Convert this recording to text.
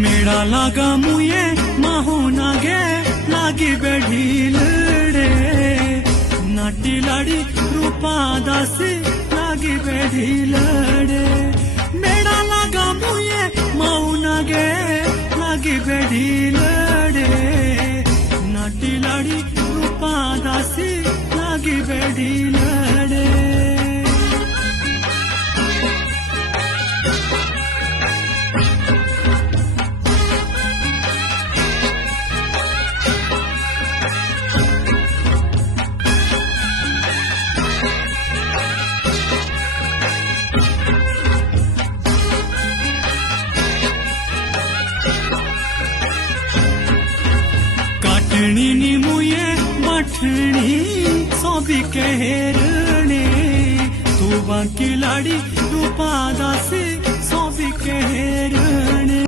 मेरा लागा मुये माहो नागे लागी बेढील रे नाटी लाड़ी रूपा दासी लागी बेढील रे मेरा लागा मुये माहो नागे लागी बेढील रे नाटी लाड़ी रूपा दासी लागी बेढील रे काटनी नी मुये मठनी सोबी कहरने तू बाकी लाड़ी रूपा दासी सोबी कहरने।